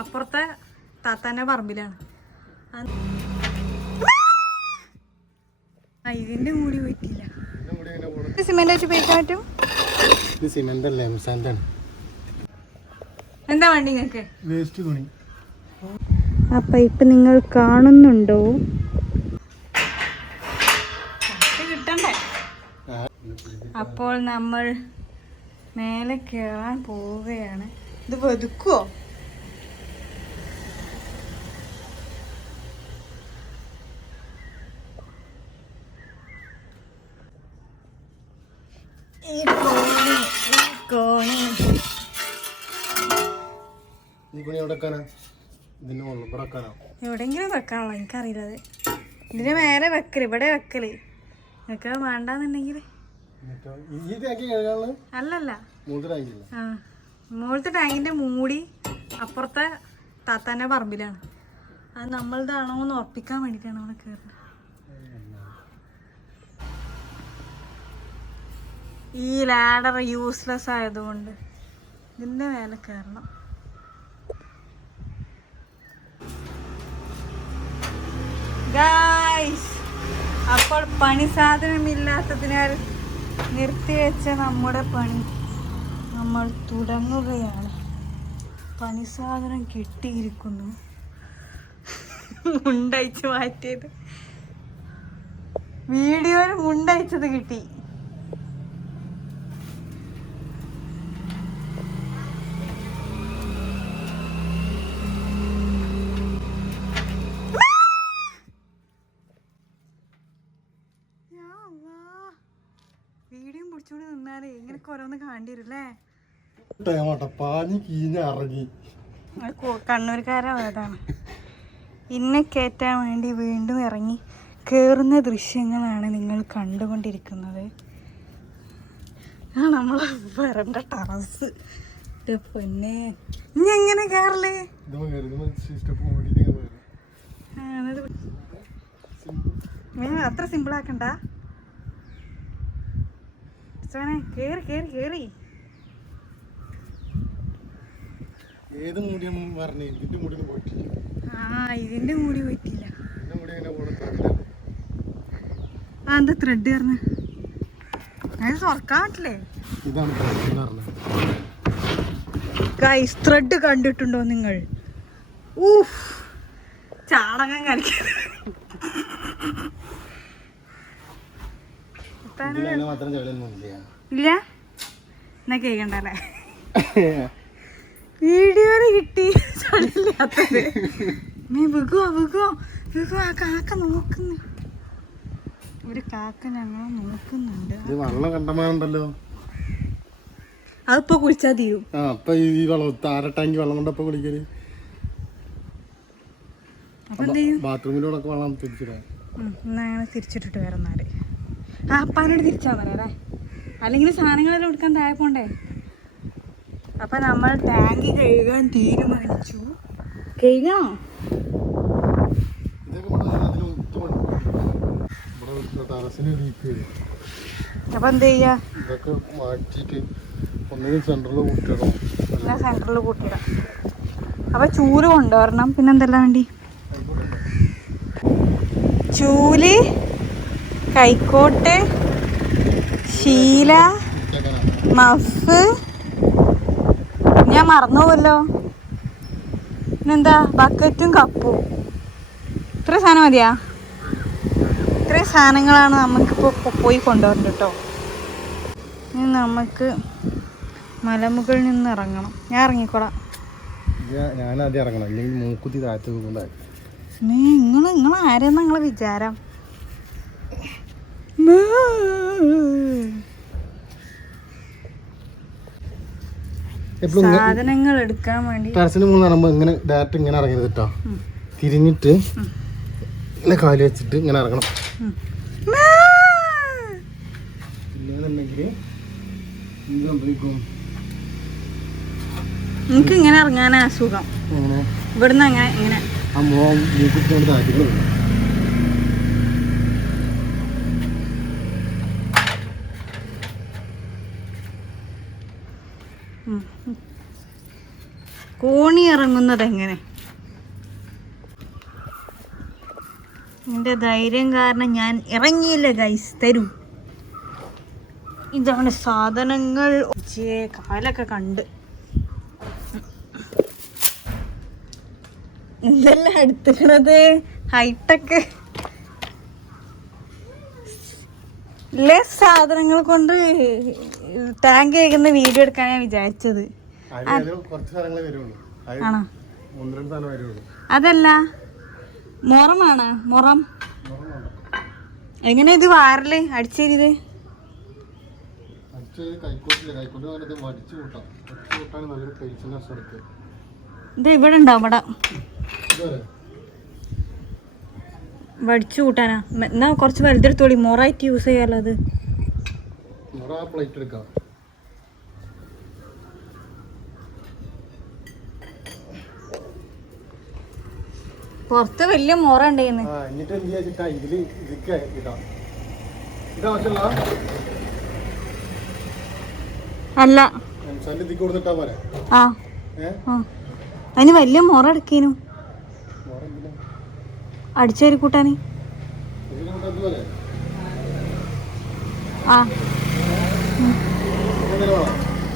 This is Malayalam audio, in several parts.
അപ്പുറത്തെ താത്താന്റെ പറമ്പിലാണ്. ഇതിന്റെ കൂടി പറ്റിയില്ല സിമെന്റ് വെച്ച് പോയിക്കാൻ പറ്റും? ഇത് സിമെന്റ് അല്ല എന്താ വണ്ടി നിങ്ങൾക്ക് വേസ്റ്റ് തുണി. ആ പൈപ്പ് നിങ്ങൾ കാണുന്നുണ്ടോ? കിട്ടണ്ടേ? അപ്പോൾ നമ്മൾ മേലെ കയറാൻ പോവുകയാണ്. ഇത് വെതുക്കുവോ ഈ കോണി ഈ കോണി ഈ തുണി എവിടെ വെക്കാനാ ഇതിന്റെ മുകളിൽ ഇവിടെ വെക്കാനാ എവിടെയെങ്കിലും വെക്കാനുള്ള എനിക്കറിയില്ലത് ഇതിന് മേലെ വെക്കൽ ഇവിടെ വെക്കൽ. നിനക്ക് വേണ്ടെന്നുണ്ടെങ്കിൽ അല്ലല്ല. ആ മുകളിലത്തെ ടാങ്കിന്റെ മൂടി അപ്പുറത്തെ താത്താന്റെ പറമ്പിലാണ്. അത് നമ്മളതാണോ എന്ന് ഉറപ്പിക്കാൻ വേണ്ടിയിട്ടാണ് നമ്മൾ കയറുന്നത് ഈ ലാഡർ യൂസ്ലെസ് ആയതുകൊണ്ട് ഇതിന്റെ മേലെ കയറണം അപ്പോൾ പണി സാധനമില്ലാത്തതിനാൽ നിർത്തിവെച്ച നമ്മുടെ പണി നമ്മൾ തുടങ്ങുകയാണ്. പണി സാധനം കിട്ടിയിരിക്കുന്നു. മുണ്ടയച്ച് മാറ്റിയത്. വീഡിയോയിൽ മുണ്ടയച്ചത് കിട്ടി യാ അല്ലാ. വീഡിയോ പിടിച്ചോണ്ട് ഇങ്ങനെ ഓരോന്ന് പാഞ്ഞ് ഇന്നെ കയറ്റാൻ വേണ്ടി വീണ്ടും ഇറങ്ങി കേറുന്ന ദൃശ്യങ്ങളാണ് നിങ്ങൾ കണ്ടുകൊണ്ടിരിക്കുന്നത്. ആ നമ്മളെ വരണ്ട ടറസ്. പൊന്നെ. ഇനി എങ്ങനെ കേറലേ? ഇത് കയറി സ്റ്റെപ്പ് ഓടിയിട്ട് ഇങ്ങനെ പോയത് ആ, എന്നിട്ട് അത്ര സിമ്പിൾ ആക്കണ്ട. സോനെ കേറി കേറി കേറി. ഏത് മൂടിയാണ് പറഞ്ഞേ? ഇതിന്റെ മൂടി പോയിട്ടില്ല. ആ ഇതിന്റെ മൂടി പോയിട്ടില്ല. ആ എന്താ ത്രെഡ് അത് തുറക്കാൻ പറ്റില്ലേ? ഗൈസ് ത്രെഡ് കണ്ടിട്ടുണ്ടോ നിങ്ങൾ? ഊഫ്. ചാണകം കളിക്കാൻ ഇതിന് അതിന് മാത്രം ചെളിയൊന്നും ഇല്ല. എന്നാ കേൾക്കണ്ടല്ലേ വീഡിയോയിൽ കിട്ടി. ചളില്ലാത്തത് നീ വികുവോ വികുവോ വികുവോ ആ കാക്ക നോക്കുന്നു. ഒരു കാക്ക ഞങ്ങളെ നോക്കുന്നുണ്ട്. ഇത് വെള്ളം കണ്ടമാനുണ്ടല്ലോ? അതിപ്പോ കുളിച്ചാ തീരും. ആ അപ്പൊ ഈ വെള്ളം താര ടാങ്കി വെള്ളം കൊണ്ടപ്പോ കുളിക്കൽ? ബാത്റൂമിലൂടെ വെള്ളം തിരിച്ചിടാൻ എന്നാ അങ്ങനെ തിരിച്ചിട്ടിട്ട് വരുന്നാൽ ആ അപ്പാനോട് തിരിച്ചാ പറയാറേ അല്ലെങ്കിൽ സാധനങ്ങളെല്ലാം എടുക്കാൻ താഴെ പോണ്ടേ? അപ്പൊ നമ്മൾ ടാങ്ക് കഴുകാൻ തീരുമാനിച്ചു. കഴുകണോ അപ്പൊ എന്ത് ചെയ്യാ? ഇതൊക്കെ സെന്ററിൽ അപ്പൊ ചൂൽ കൊണ്ടുവരണം. പിന്നെ എന്തെല്ലാം വേണ്ടി? ചൂൽ? കൈക്കോട്ട് ശീല മഫ്. ഞാൻ മറന്നുപോവല്ലോ എന്താ ബക്കറ്റും കപ്പും. ഇത്ര സാധനം മതിയാ? ഇത്രയും സാധനങ്ങളാണ് നമുക്കിപ്പോൾ പോയി കൊണ്ടുവരേണ്ടത് കേട്ടോ ഇനി നമുക്ക് മലമുകളിൽ നിന്ന് ഇറങ്ങണം. ഞാൻ ഇറങ്ങിക്കോളാം. ഞാൻ ആദ്യം ഇറങ്ങണം. അല്ലെങ്കിൽ മൂക്കുത്തി താഴത്ത് കൊണ്ടായി നീ നിങ്ങൾ നിങ്ങൾ ആരെന്നാ നിങ്ങളെ വിചാരം? സാധനങ്ങൾ എടുക്കാൻ വേണ്ടി ടെറസിന് മുകളിൽ ഇറങ്ങുമ്പോൾ ഇങ്ങനെ ഡയറക്റ്റ് ഇങ്ങനെ ഇറങ്ങരുത് കേട്ടോ തിരിഞ്ഞിട്ട് ഇങ്ങനെ കാൽ വെച്ചിട്ട് ഇങ്ങനെ ഇറങ്ങണം. എനിക്ക് ഇങ്ങനെ ഇറങ്ങാനാ സുഖം. ഇവിടുന്ന് അങ്ങനെ ഇങ്ങനെ മൂക്കുത്തിനോട് താഴ്ത്തിക്കൊണ്ട് വരും ഉം. കോണി ഇറങ്ങുന്നത് എങ്ങനെ? എന്റെ ധൈര്യം കാരണം ഞാൻ ഇറങ്ങിയില്ല ഗൈസ് തരൂ. ഇതാണ് സാധനങ്ങൾ. കാലൊക്കെ കണ്ട്. എന്തെല്ലാം എടുത്തിക്കണത് ഹൈടെക്. ലെസ് സാധനങ്ങൾ കൊണ്ട് ടാങ്ക് കേൾക്കുന്ന വീഡിയോ എടുക്കാൻ ഞാൻ വിചാരിച്ചത്. ആണോ? അതല്ല. മുറമാണ് മുറം. എങ്ങനെ ഇത് വാരൽ? അടിച്ചേരിത്? ഇത് ഇവിടെ ഉണ്ടാവും ഇവിടെ. വടിച്ചു കൂട്ടാനാ. എന്നാ കുറച്ച് വലുതെടുത്തോളി. മുറായിട്ട് യൂസ് ചെയ്യാലോ അത് ഇവിടെ ആ പ്ലേറ്റ് എടുക്കാം പുറത്ത് വലിയ മുറ ഉണ്ടായിരുന്നു എന്നിട്ട് എന്ത് ചെയ്യാ ചിട്ടാ ഇതിൽ ഇതിക്ക് ഇതാ ഇതാവശ്യമില്ല അല്ല. ആ. അതിന് വലിയ മുറ എടുക്കേനു. അടിച്ചേരി കൂട്ടാന്. ആ.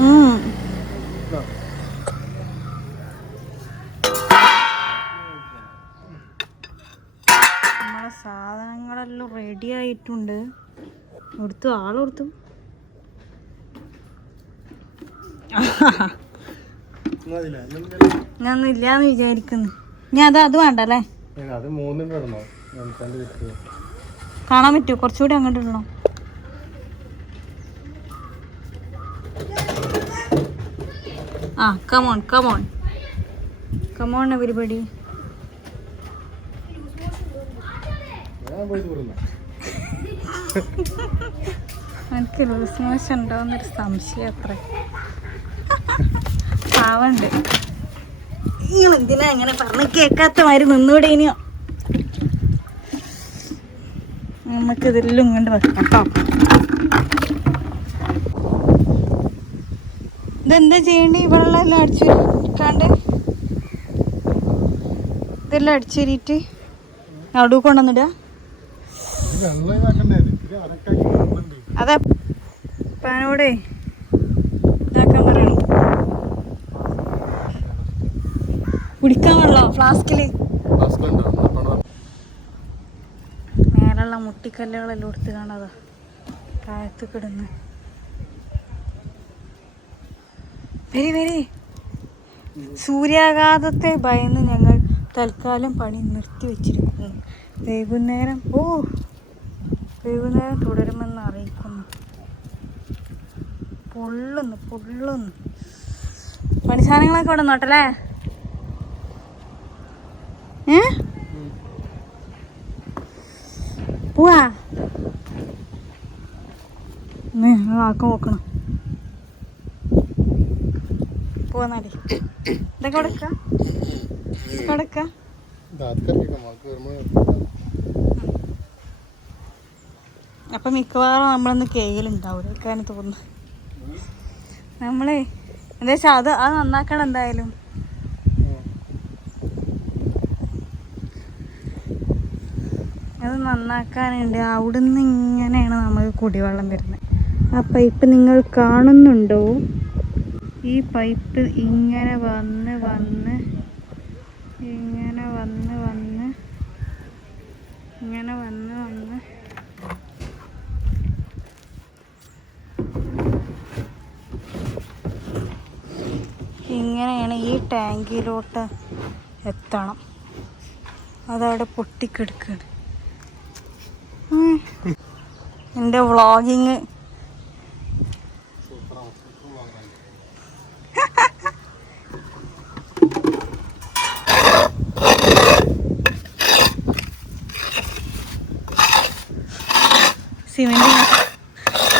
ഉം. റെഡി ഓർത്തു ആളോർത്തു ഇല്ലാന്ന് വിചാരിക്കുന്നു. ഞാൻ അത് അത് വേണ്ട അല്ലേ ഏ, അത് മൂന്നിന് ഇടണോ? എംസാന്റെ ഇതിക്ക് കാണാൻ പറ്റുമോ കുറച്ചുകൂടി അങ്ങോട്ട് ഇടണോ? ആ കമോൺ കമോൺ കമോൺ എവരിബഡി ഞാൻ പോയി എനിക്ക് ലൂസ് മോശം ഉണ്ടോന്നൊരു സംശയം അത്ര. പാവണ്ട്. നിങ്ങൾ എന്തിനാ അങ്ങനെ പറഞ്ഞ് കേൾക്കാത്ത മാതിരി നിന്നൂടെ ഇനിയോ നമുക്ക് ഇതെല്ലാം ഇങ്ങോട്ട് വെക്കാം ഇതെന്താ ചെയ്യണ്ടേ? ഇവളെല്ലാം അടിച്ചു കണ്ട് ഇതെല്ലാം അടിച്ചേരിയിട്ട് നടുവ് കൊണ്ടുവന്നിടുക. അതാ പാനോടെ ഇതാക്കാൻ കുടിക്കാൻ വെള്ളോ? ഫ്ലാസ്കിൽ? ഫ്ലാസ്ക് ഉണ്ടോ എന്നാ മേലുള്ള മുട്ടിക്കല്ലുകളെല്ലാം എടുത്ത് കാണാതാ. താഴത്ത് കിടന്ന്. വരി വരി. സൂര്യാഘാതത്തെ ഭയന്ന് ഞങ്ങൾ തൽക്കാലം പണി നിർത്തി വെച്ചിരിക്കുന്നു വൈകുന്നേരം ഓ വൈകുന്നേരം തുടരുമെന്ന് അറിയിക്കുന്നു. പൊള്ളുന്നു പൊള്ളുന്നു. പണി സാധനങ്ങളൊക്കെ ഇവിടെ നോട്ടല്ലേ ഏ? പോവാ. ആക്കം നോക്കണം. പോന്നാലേ ഇതൊക്കെ കൊടുക്ക കൊടുക്ക അപ്പൊ മിക്കവാറും നമ്മളൊന്ന് കേയിലുണ്ടാവും എടുക്കാൻ തോന്നുന്നു. നമ്മളെ എന്താ വെച്ചാൽ അത് അത് നന്നാക്കണം എന്തായാലും. അത് നന്നാക്കാനുണ്ട്. അവിടുന്ന് ഇങ്ങനെയാണ് നമുക്ക് കുടിവെള്ളം വരുന്നത്. ആ പൈപ്പ് നിങ്ങൾ കാണുന്നുണ്ടോ? ഈ പൈപ്പ് ഇങ്ങനെ വന്ന് വന്ന് ഇങ്ങനെ വന്ന് വന്ന് ഇങ്ങനെ വന്ന് വന്ന് ഇങ്ങനെയാണ് ഈ ടാങ്കിലോട്ട് എത്തണം. അതവിടെ പൊട്ടിക്കെടുക്കുകയാണ്. എന്റെ വ്ളോഗിങ്. സിമെന്റ്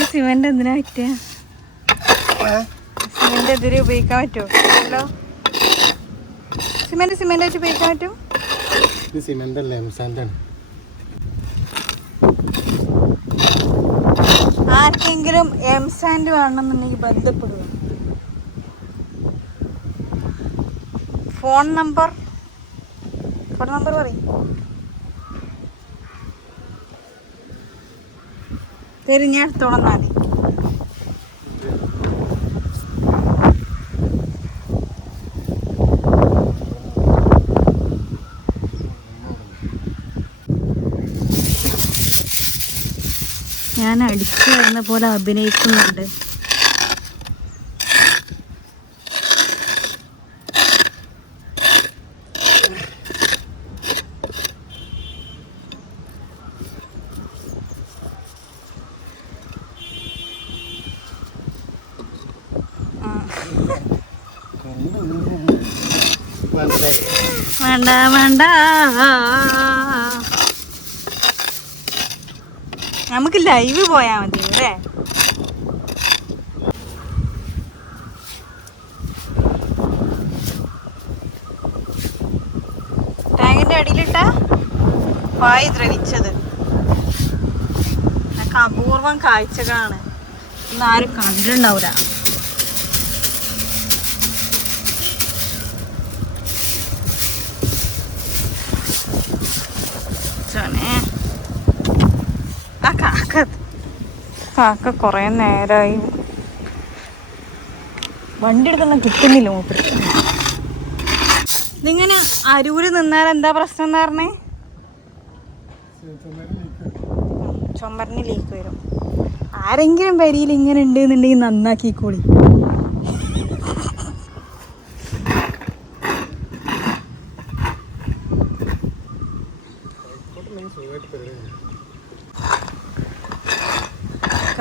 ഈ സിമെന്റ് എന്തിനാ പറ്റിയ? സിമെന്റ് എതിരെ ഉപയോഗിക്കാൻ പറ്റുമോ? ഹലോ? സിമെന്റ് സിമെന്റ് ആയിട്ട് ഉപയോഗിക്കാൻ പറ്റും? ഇത് സിമെന്റ് അല്ലേ സാൻഡ് ആണ് ആർക്കെങ്കിലും എം സാൻഡ് വേണമെന്നുണ്ടെങ്കിൽ ബന്ധപ്പെടുക. Phone number? ഫോൺ നമ്പർ പറയും. തരും ഞാൻ തുറന്നാൽ മതി ഞാൻ അടിച്ചു വരുന്ന പോലെ അഭിനയിക്കുന്നുണ്ട്. വേണ്ട വേണ്ട. നമുക്ക് ലൈവ് പോയാ മതി അല്ലേ? ടാങ്കിന്റെ അടിയിലിട്ട വായി ദ്രവിച്ചത്. അതൊക്കെ അപൂർവം കാഴ്ചകളാണ്. ഇന്ന് ആരും കണ്ടിട്ടുണ്ടാവില്ല ചോനെ ആ കാക്ക കാക്ക കുറേ നേരമായി വണ്ടി എടുത്തൊന്നും കിട്ടുന്നില്ല മൂപ്പര്. ഇതിങ്ങനെ അരൂര് നിന്നാൽ എന്താ പ്രശ്നം എന്ന് പറഞ്ഞേ? ചുമരിന് ലീക്ക് വരും. ആരെങ്കിലും വരിയിൽ ഇങ്ങനെ ഉണ്ട് എന്നുണ്ടെങ്കിൽ നന്നാക്കിക്കോളി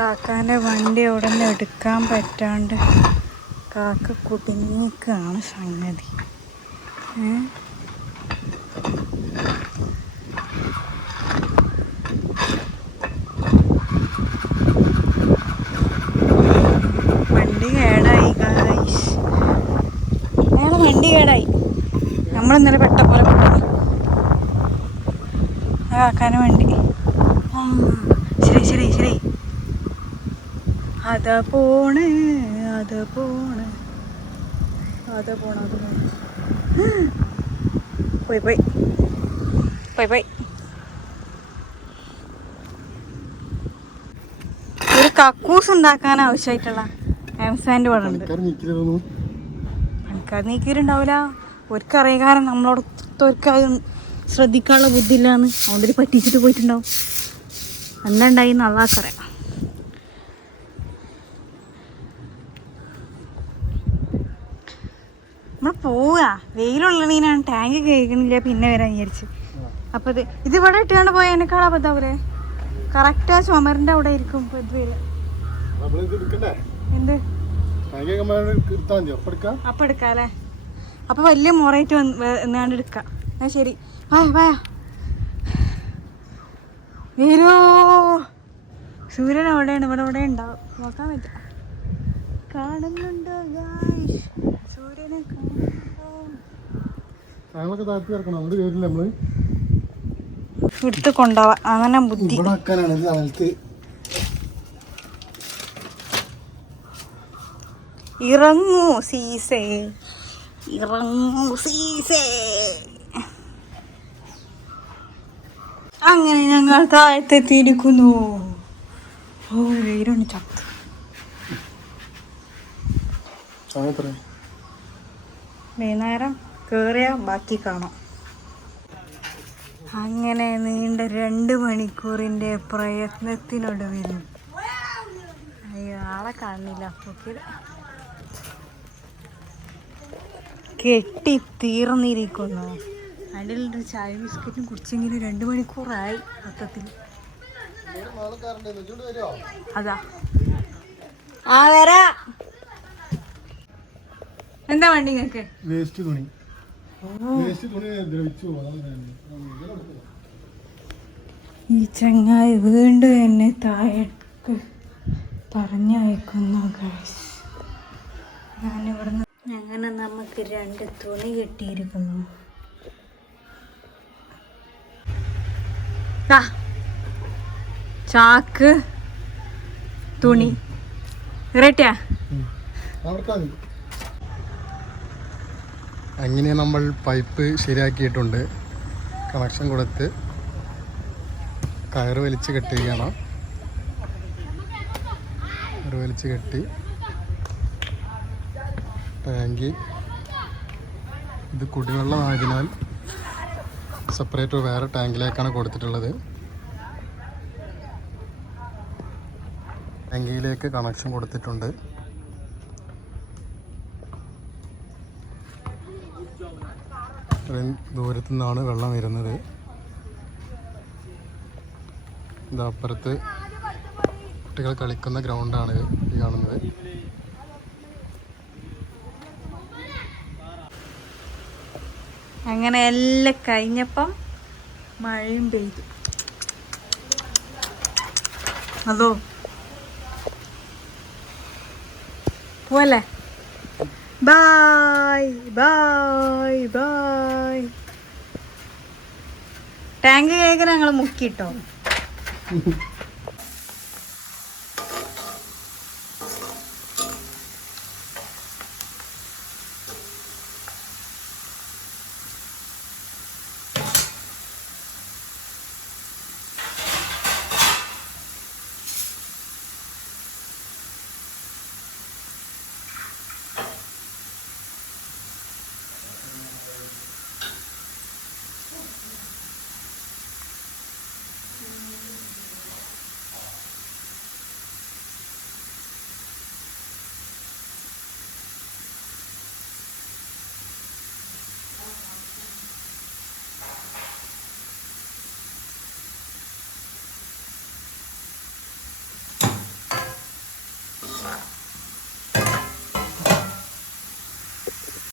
കാക്കാന്റെ വണ്ടി അവിടെ നിന്ന് എടുക്കാൻ പറ്റാണ്ട് കാക്ക കുടുങ്ങിക്കാണ് സംഗതി. വണ്ടി കേടായി ഗായ്സ് അയാളെ വണ്ടി കേടായി. നമ്മളിന്നലെ പെട്ട പോലെ പെട്ടു വണ്ടി ആ ശരി ശരി ശരി അത പോണ് അത പോണ്. അത പോണ അത് പോണ്. പോയി പോയി. പോയി പോയി. ഒരു കക്കൂസ് ഉണ്ടാക്കാൻ ആവശ്യമായിട്ടുള്ള ആംസാന്റെ ഇവിടെ ഉണ്ട്. പണിക്കാർ നീക്കിയിട്ടുണ്ടാവില്ല. ഒരിക്കറിയ കാരണം നമ്മളോട് ശ്രദ്ധിക്കാനുള്ള ബുദ്ധിയില്ലാന്ന്. അതുകൊണ്ട് പറ്റിച്ചിട്ട് പോയിട്ടുണ്ടാവും. എന്താ ഉണ്ടായി നല്ലാക്കറിയാം നമ്മൾ പോവുക വെയിലുള്ളതിനാണ് ടാങ്ക് കഴിക്കണില്ല പിന്നെ വരാൻ വിചാരിച്ച്. അപ്പോൾ ഇത് ഇത് ഇവിടെ ഇട്ടുകൊണ്ട് പോയാൽ എന്നെക്കാളാ പറ്റാവൂലേ കറക്റ്റ് ആ ചുമരിന്റെ അവിടെ ഇരിക്കും എടുക്കണ്ടേ? എന്ത്? അപ്പം എടുക്കാം. അപ്പം അപ്പോൾ വലിയ മുറയിട്ട് വന്ന് എന്നാണ്ട് എടുക്കാം. എന്നാ ശരി. വായ വായ വരൂ. സൂര്യൻ അവിടെയാണ്. ഇവിടെ ഇവിടെ ഉണ്ടാവും? നോക്കാൻ പറ്റും കാണുന്നുണ്ടോ സൂര്യനെ കാണുന്നുണ്ടോ? ഞങ്ങളൊക്കെ താഴ്ത്തി ഇറക്കണം അങ്ങോട്ട് കയറില്ല നമ്മൾ. എടുത്ത് കൊണ്ടുപോവാം അങ്ങനെ ബുദ്ധി. ഇവിടെ വെക്കാനാണ് ഇത് തണലത്ത് ഇറങ്ങൂ സീസേ. ഇറങ്ങൂ സീസേ. അങ്ങനെ ഞങ്ങൾ താഴത്തെത്തിയിരിക്കുന്നു. ഓ വെയിലുണ്ട് ചത്ത്. വൈകുന്നേരം. കയറിയ ബാക്കി കാണാം. അങ്ങനെ നീണ്ട രണ്ട് മണിക്കൂറിന്റെ പ്രയത്നത്തിനൊടുവിൽ അയ്യോ ആളെ കാണുന്നില്ല. അപ്പൊക്കിൽ കെട്ടി തീർന്നിരിക്കുന്നു അതിന്റെ ഒരു ചായ ബിസ്ക്കറ്റും കുടിച്ചെങ്കിലും രണ്ട് മണിക്കൂറായി മൊത്തത്തിൽ. അതാ. ആ വരാ. എന്താ വണ്ടി നിങ്ങൾക്ക് വേസ്റ്റ് തുണി. ഈ ചങ്ങായി വീണ്ടും എന്നെ താഴേക്ക് പറഞ്ഞയക്കുന്നു ഗൈസ് ഞാനിവിടുന്ന് അങ്ങനെ നമുക്ക് രണ്ട് തുണി കിട്ടിയിരിക്കുന്നു. ചാക്ക് തുണി. റേറ്റാ അങ്ങനെ നമ്മൾ പൈപ്പ് ശരിയാക്കിയിട്ടുണ്ട്. കണക്ഷൻ കൊടുത്ത് കയറ് വലിച്ച് കെട്ടുകയാണ് കയറ് വലിച്ച് കെട്ടി ടാങ്കി. ഇത് കുടിവെള്ളമായതിനാൽ സെപ്പറേറ്റ് വേറെ ടാങ്കിലേക്കാണ് കൊടുത്തിട്ടുള്ളത്. ടാങ്കിയിലേക്ക് കണക്ഷൻ കൊടുത്തിട്ടുണ്ട്. ഇത്രയും ദൂരത്തു നിന്നാണ് വെള്ളം വരുന്നത്. ഇതപ്പുറത്ത് കുട്ടികൾ കളിക്കുന്ന ഗ്രൗണ്ടാണ് ഈ കാണുന്നത്. അങ്ങനെ എല്ലാം കഴിഞ്ഞപ്പം മഴയും പെയ്തു. അതോ? പോലെ bye bye bye tank cake ഞങ്ങൾ മുക്കിട്ടോ?